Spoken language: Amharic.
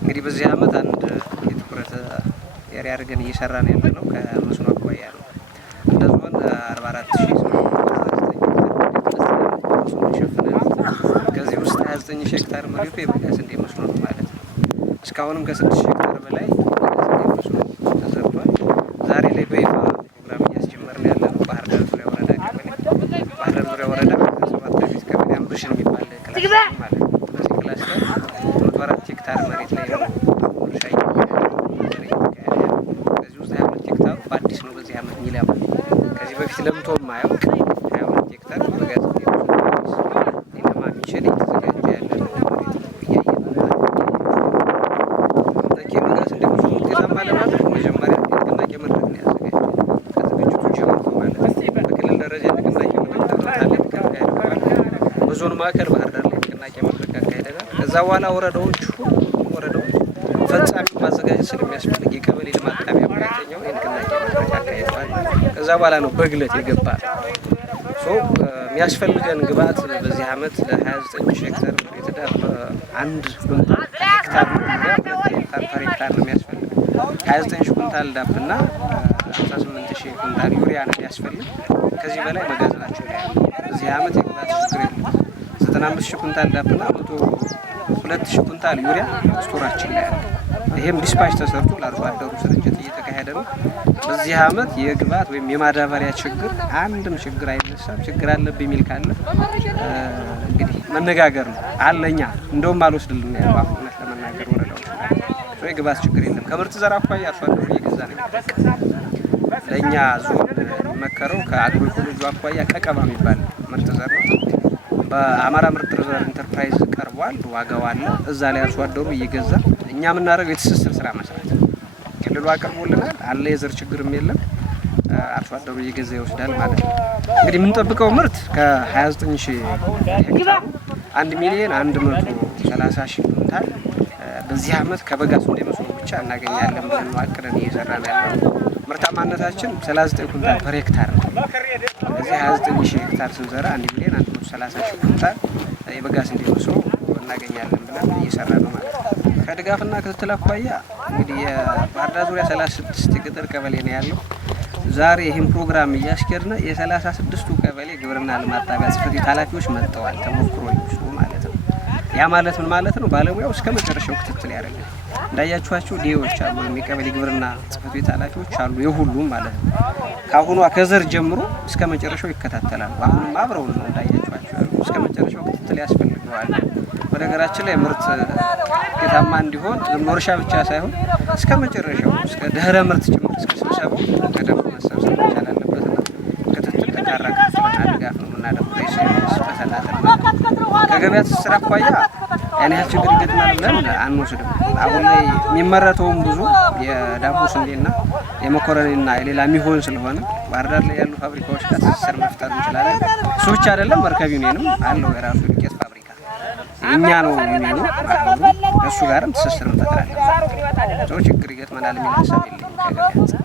እንግዲህ በዚህ አመት አንድ የትኩረት ኤሪያ አድርገን እየሰራን ያለነው ከመስኖ አኳያ ነው። እንደዚሁም 44000 ከዚህ ውስጥ 29000 ሄክታር መሬቱ የበጋ ስንዴ መስኖ ነው ማለት ነው። እስካሁንም ከ6000 ሄክታር በላይ ስንዴ መስኖ ተዘርቷል። ዛሬ ላይ በይፋ ፕሮግራም እያስጀመርን ያለነው ባህር ዳር ዙሪያ ወረዳ ቀበሌ ባህር ዳር ዙሪያ ወረዳ 7 ቤት ቀበሌ አምብሽን የሚባል ክላስተር ማለት ነው። በዚህ ክላስተር 104 ሄክታር መሬት ላይ ነው እርሻ ከዚህ ውስጥ 22 ሄክታሩ በአዲስ ነው በዚህ አመት የሚለማ ከዚህ በፊት ለምቶ የማያውቅ 22 ሄክታር በበጋ ስንዴ ሊለማ የሚችል የተዘጋጀ ያለ ነው። መጀመሪያ ንቅናቄ መድረክ ነው ያዘጋጀው። ከዝግጅቱ ጀምሮ ማለት ነው። በክልል ደረጃ ንቅናቄ መድረክ ተካሄደ። በዞን ማዕከል ባህር ዳር ላይ ንቅናቄ መድረክ አካሄደናል። ከዛ በኋላ ወረዳዎች ፈጻሚ ማዘጋጀት ስለሚያስፈልግ የቀበሌ ልማት ጣቢያ ሙያተኛው የንቅናቄ መድረክ አካሄደዋል። ከዛ በኋላ ነው በግለት የገባ የሚያስፈልገን ግብአት በዚህ አመት ለ29000 ሄክታር መሬት ዳር አንድ ኩንታል ሄክታር ፐር ሄክታር ነው የሚያስፈልግ 29000 ኩንታል ዳፕና 58000 ኩንታል ዩሪያ ነው የሚያስፈልግ። ከዚህ በላይ መጋዘናቸው ላይ በዚህ አመት የግብአት ችግር የለም። 95000 ኩንታል ዳፕና 102000 ኩንታል ዩሪያ ስቶራችን ላይ አለ። ይሄም ዲስፓች ተሰርቶ ለአርሶ አደሩ ስርጭት እየተካሄደ ነው። በዚህ አመት የግብአት ወይም የማዳበሪያ ችግር አንድም ችግር አይነሳም። ችግር አለብኝ የሚል ካለ እንግዲህ መነጋገር ነው። አለኛ እንደውም አልወስድልን ያው አሁን ለመናገር ወረዳዎች ላይ የግብአት ችግር የለም። ከምርት ዘር አኳያ አርሶ አደሩ እየገዛ ነው የሚጠቀም። ለእኛ ዞን የሚመከረው ከአግሮ ኢኮሎጂ አኳያ ቀቀባ የሚባል ምርት ዘር ነው። በአማራ ምርጥ ዘር ኢንተርፕራይዝ ቀርቧል። ዋጋው አለ። እዛ ላይ አርሶ አደሩ እየገዛ እኛ የምናደርገው የትስስር ስራ መስራት ክልሉ አቅርቦልናል አለ። የዘር ችግርም የለም። አርሶ አደሩ እየገዛ ይወስዳል ማለት ነው። እንግዲህ የምንጠብቀው ምርት ከ29000 ሄክታር 1,130,000 ኩንታል በዚህ አመት ከበጋ ስንዴ መስኖ ብቻ እናገኛለን ብለን ነው አቅደን እየሰራን ያለነው። ምርታማነታችን 39 ኩንታል ፐር ሄክታር ነው። እዚህ 29000 ሄክታር ስንዘራ 1,130,000 ኩንታል የበጋ ስንዴ መስኖ እናገኛለን ብለን እየሰራን ነው ማለት ነው። ከድጋፍና ክትትል አኳያ እንግዲህ የባህር ዳር ዙሪያ 36 የገጠር ቀበሌ ነው ያለው። ዛሬ ይህን ፕሮግራም እያስኬድን የ36ቱ ቀበሌ ግብርና ልማት ጣቢያ ጽሕፈት ቤት ኃላፊዎች መጥተዋል። ተሞክሮ ይወስዱ ማለት ነው። ያ ማለት ምን ማለት ነው? ባለሙያው እስከ መጨረሻው ክትትል ያደርጋል። እንዳያችኋቸው ዲኤዎች አሉ፣ የቀበሌ ግብርና ጽሕፈት ቤት ኃላፊዎች አሉ፣ የሁሉም ማለት ነው። ከአሁኗ ከዘር ጀምሮ እስከ መጨረሻው ይከታተላሉ። አሁንም አብረው ነው እንዳያችኋቸው ያሉ። እስከ መጨረሻው ክትትል ያስፈልገዋል። በነገራችን ላይ ምርት ውጤታማ እንዲሆን እርሻ ብቻ ሳይሆን እስከ መጨረሻው እስከ ድህረ ምርት ጭምር እስከ ስብሰባው ከደንብ መሰብሰብ መቻል አለበትና ክትትል ተጣራ ክትትልና ድጋፍ ነው የምናደርገው። ከገበያ ትስስር አኳያ ያን ያህል ችግር ይገጥማል ብለን አንወስድም። አሁን ላይ የሚመረተውም ብዙ የዳቦ ስንዴና የመኮረኒና የሌላ የሚሆን ስለሆነ ባህር ዳር ላይ ያሉ ፋብሪካዎች ጋር ትስስር መፍጠር እንችላለን። እሱ ብቻ አይደለም፣ መርከብ ዩኒየንም አለው የራሱ ዱቄት ፋብሪካ እኛ ነው የሚሆነው እሱ ጋርም ትስስር እንፈጥራለን። ችግር ይገጥመናል የሚል ሀሳብ የለኝም ከገበያ